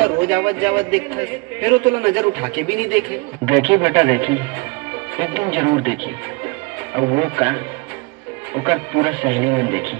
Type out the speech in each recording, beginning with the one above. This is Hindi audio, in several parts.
तुला रोज आवत जावत देखथस, फिर वो तुला नजर उठा के भी नहीं देखे। देखी बेटा देखी, एक दिन जरूर देखी। और वो का ओकर पूरा सहेली में देखी।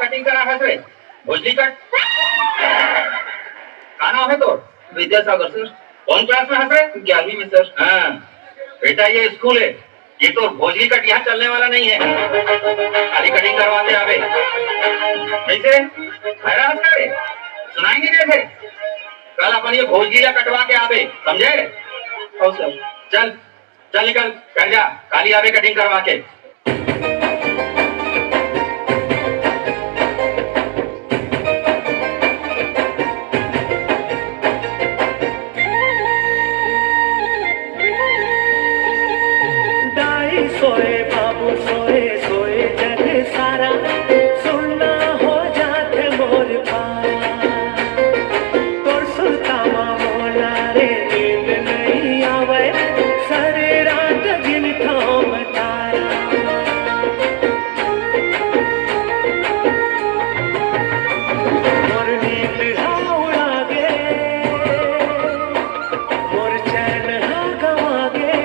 कटिंग करा है भोजली कट का नाम है तो विद्यासागर सर। कौन क्लास में है सर? 11वीं में सर। हाँ बेटा ये स्कूल है, ये तो भोजली कट यहाँ चलने वाला नहीं है। खाली कटिंग करवाते आवे कैसे हैरान करे सुनाएंगे कैसे? कल अपन ये भोजली कटवा के आवे समझे? और सर चल चल निकल कर जा, खाली आवे कटिंग करवा के। सोए बाबू सोए सोए जग सारा, सुनना हो जाते मोर पारा। तोर सुनता मोला रे नींद नहीं आवे, सारे रात गिन थाम तारा। मोर नींद हाँ उड़ा गे, मोर चैन हाँ गवा गे।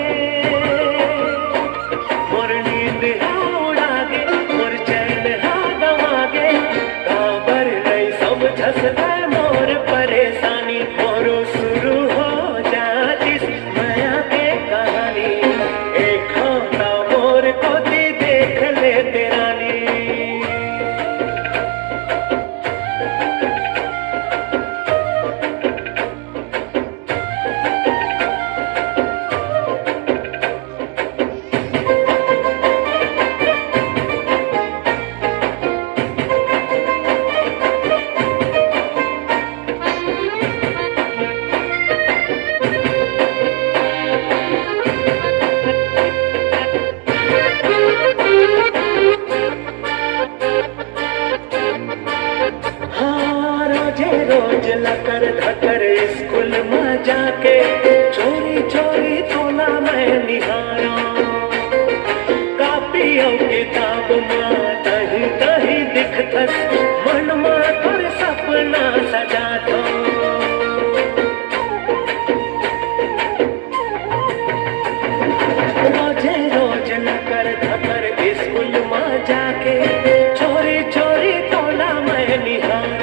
मोर परेशानी मोरो शुरू हो जातिस माया के कहानी। एक होता मोर को देख ले तेरानी। रोज लकर धकर स्कूल में जाके चोरी चोरी तोला मैं निहारा। कापी और किताब में तही तही दिखतस, मन में तोर सपना सजा दो। रोजे रोज लकर धकर स्कूल में जाके चोरी चोरी तोला मैं निहारा।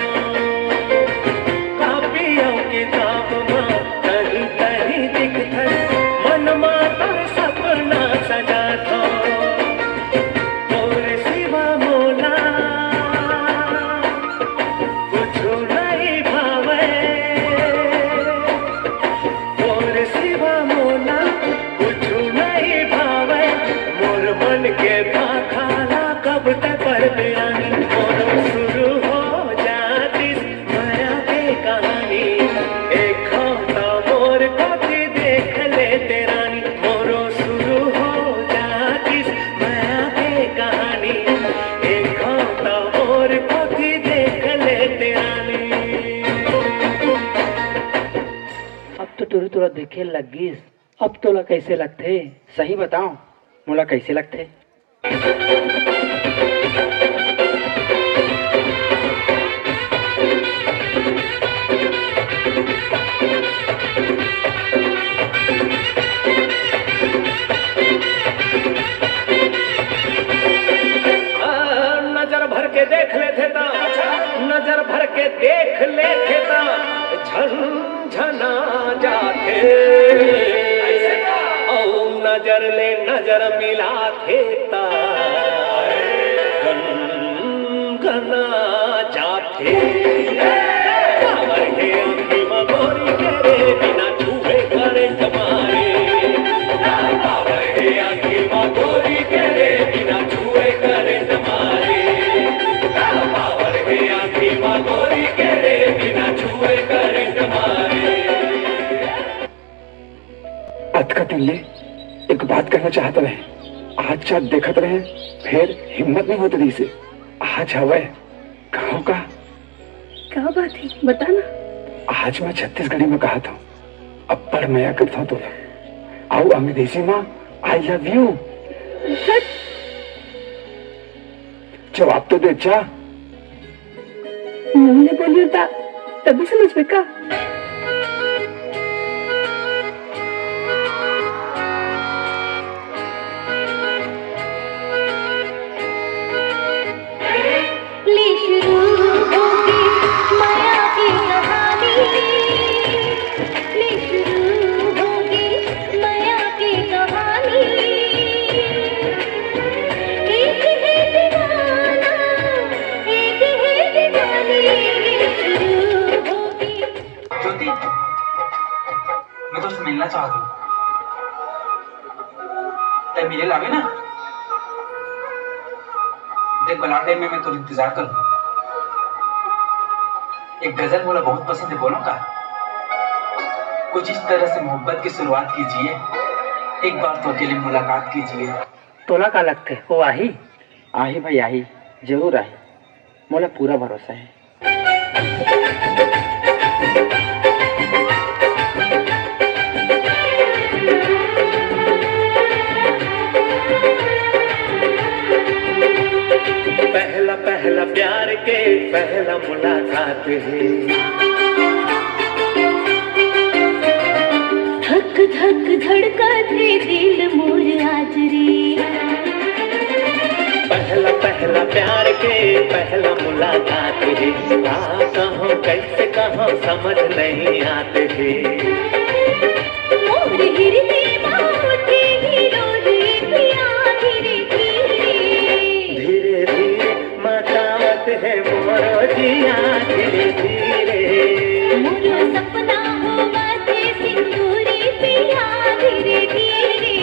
तुरा देखे लगिस, अब तोला कैसे लगते? सही बताओ मोला कैसे लगते? नजर भर के देख लेते तो, नजर भर के देख लेते तो झंझना जाते और नजर ले नजर मिला थे गना जाते कावर के आंखी मगोरी करे बिना छुए करे जमारे कावर के आंखी मगोरी करे बिना छुए करे जमारे कावर के आंखी मगोरी करे बिना छुए करे जमारे। अतका तिल्ले एक बात कहना चाहता रहे आज चाँद देखत रहे फिर हिम्मत नहीं होती दी से आज हवे कहो का क्या बात है बताना। आज मैं छत्तीसगढ़ी में कहा था अब पर मया करता हूँ तोला आओ अंग्रेजी में आई लव यू जवाब तो दे जा मुंह ने बोली होता तभी समझ में का मिलना चाहती हूँ तब मिले लागे ना देख बलाडे में मैं तो इंतजार करूँ। एक गजल बोला बहुत पसंद है बोलो का कुछ इस तरह से मोहब्बत की शुरुआत कीजिए एक बार तो अकेले मुलाकात कीजिए। तोला का लगते वो आही आही भाई आही जरूर आही मोला पूरा भरोसा है। पहला पहला प्यार के पहला मुलाकात है धक धक धड़कते दिल मोर आज रे। पहला पहला प्यार के पहला मुलाकात है कहाँ कैसे कहाँ समझ नहीं आते थे मोर हिरने बाटे हीरो रे पिया धीरे धीरे धीरे मचावत है मोरो जिया धीरे धीरे मोरो सपना हो बाते सिंदूरी पिया धीरे धीरे।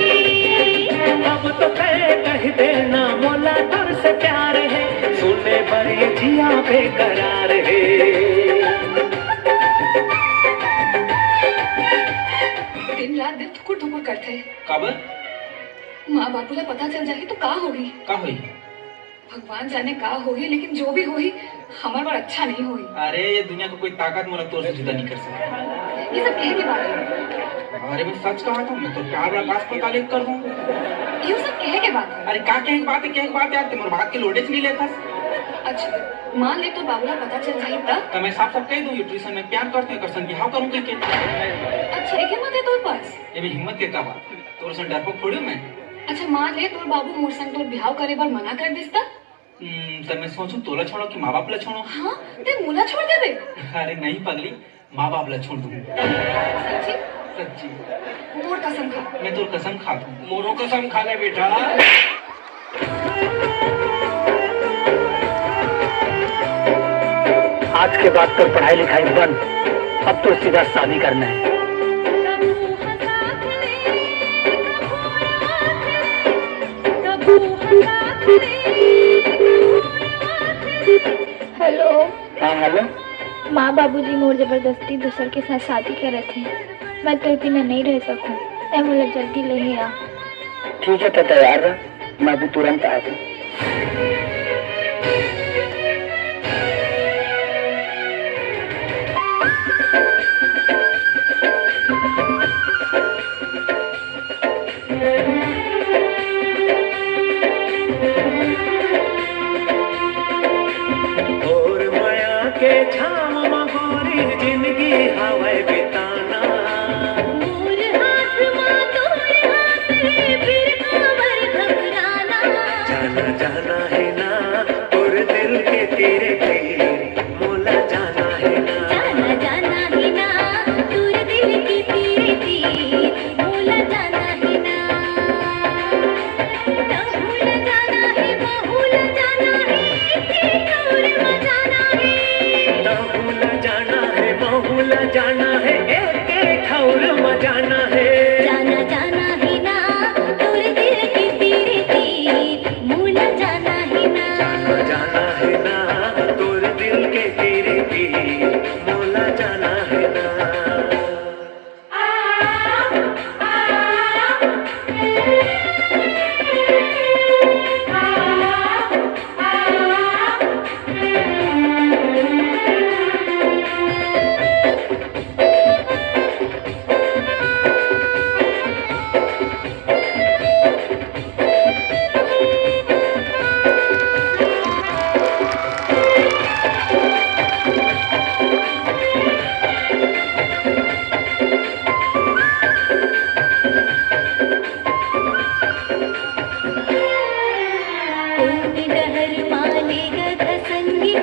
अब तो कह देना मोला तुर से प्यार है सुने बड़ी जिया बेकरार है। दिन रात दिन ठुकुर ठुकुर करते काबर माँ बापूला पता चल जाए तो का होगी का हुई भगवान जाने का होगी लेकिन जो भी होगी हमारे बार अच्छा नहीं होगी। अरे ये दुनिया को कोई ताकत मोला तोर से जुदा नहीं कर सकता। ये सब कह के बात है अरे मैं सच कहा था मैं तो प्यार वाला बात पर तारीफ कर दूं। ये सब कह के बात है। अरे का कह के बात यार तुम्हारी बात के लोडेज नहीं लेता। अच्छा मान ले तो बाबूला पता चल जाए तब तो मैं साफ साफ कह दूं ये ट्यूशन में प्यार करते हैं करसन बिहाव करूं के अच्छा एक हिम्मत है तोर पास ये भी हिम्मत के का बात तोर से डरपोक थोड़ी मैं। अच्छा मान ले तोर बाबू मोर संग तोर बिहाव करे बार मना कर दिसता तो मैं सोचूं तोला छोड़ो कि माँ बाप ला छोड़ो। हाँ ते मुला छोड़ दे बे। अरे नहीं पगली माँ बाप ला छोड़ दूं। सच्ची सच्ची मोर कसम खा मैं तोर कसम खा दूं। मोरो कसम खा ले बेटा। आज के बाद तो पढ़ाई लिखाई बंद अब तो सीधा शादी करना है। हेलो हाँ हेलो माँ बाबूजी मोर जबरदस्ती दूसर के साथ शादी करे थे मैं तेरे बिना नहीं रह सकूं ऐ मोला जल्दी ले आ। ठीक है तो तैयार रह मैं भी तुरंत आ गई। और माया के छाम मगोरी जिंदगी हवा बिताना मोर हाथ माँ तोर हाथ है फिर खबर घबराना जाना जाना है ना और दिल के तेरे तीर मोला जाना है ना जाना जाना ही ना है ना, तोर दिल के तीरे तीर मोला जाना है ना। कोई डहर मालेगा संगी